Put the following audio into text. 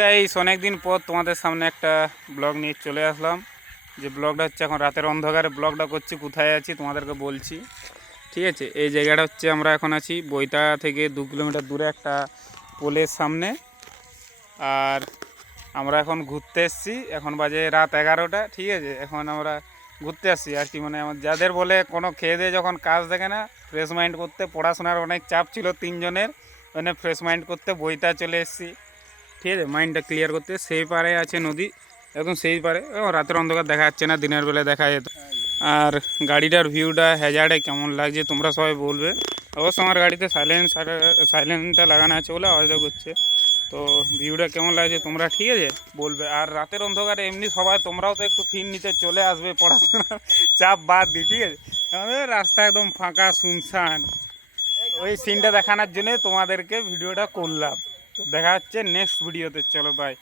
Guys অনেকদিন পর তোমাদের সামনে একটা ব্লগ নিয়ে চলে আসলাম। যে ব্লগটা হচ্ছে এখন রাতের অন্ধকারে ব্লগটা করছি, কোথায় আছি তোমাদেরকে বলছি। ঠিক আছে, এই জায়গাটা হচ্ছে আমরা এখন আছি বইতা থেকে 2 কিলোমিটার দূরে একটা পোলের সামনে। আর আমরা এখন ঘুরতে এসেছি, এখন বাজে রাত 11টা। ঠিক আছে, এখন আমরা ঘুরতে আসছি আর কি, মানে আমার যাদের বলে কোনো খেয়ে দিয়ে যখন কাজ দেখে না, ফ্রেশ মাইন্ড করতে, পড়াশোনার অনেক চাপ ছিল তিনজনের, মানে ফ্রেশ মাইন্ড করতে বইতা চলে এসেছি। ঠিক আছে, মাইন্ডটা ক্লিয়ার করতে। সেই পারে আছে নদী, একদম সেই পারে। রাতের অন্ধকার দেখা যাচ্ছে না, দিনের বেলা দেখা যেত। আর গাড়িটার ভিউটা হ্যাজার্ডে কেমন লাগছে তোমরা সবাই বলবে। অবশ্য আমার গাড়িতে সাইলেন্টটা লাগানো আছে বলে আওয়াজটা করছে। তো ভিউটা কেমন লাগছে তোমরা ঠিক আছে বলবে। আর রাতের অন্ধকারে এমনি সবাই তোমরাও তো একটু ফিল নিতে চলে আসবে, পড়াশোনার চাপ বাদ দিই। ঠিক আছে, আমাদের রাস্তা একদম ফাঁকা শুনশান, ওই সিনটা দেখানোর জন্য তোমাদেরকে ভিডিওটা করলাম। তো দেখা হচ্ছে নেক্সট ভিডিওতে, চলো বাই।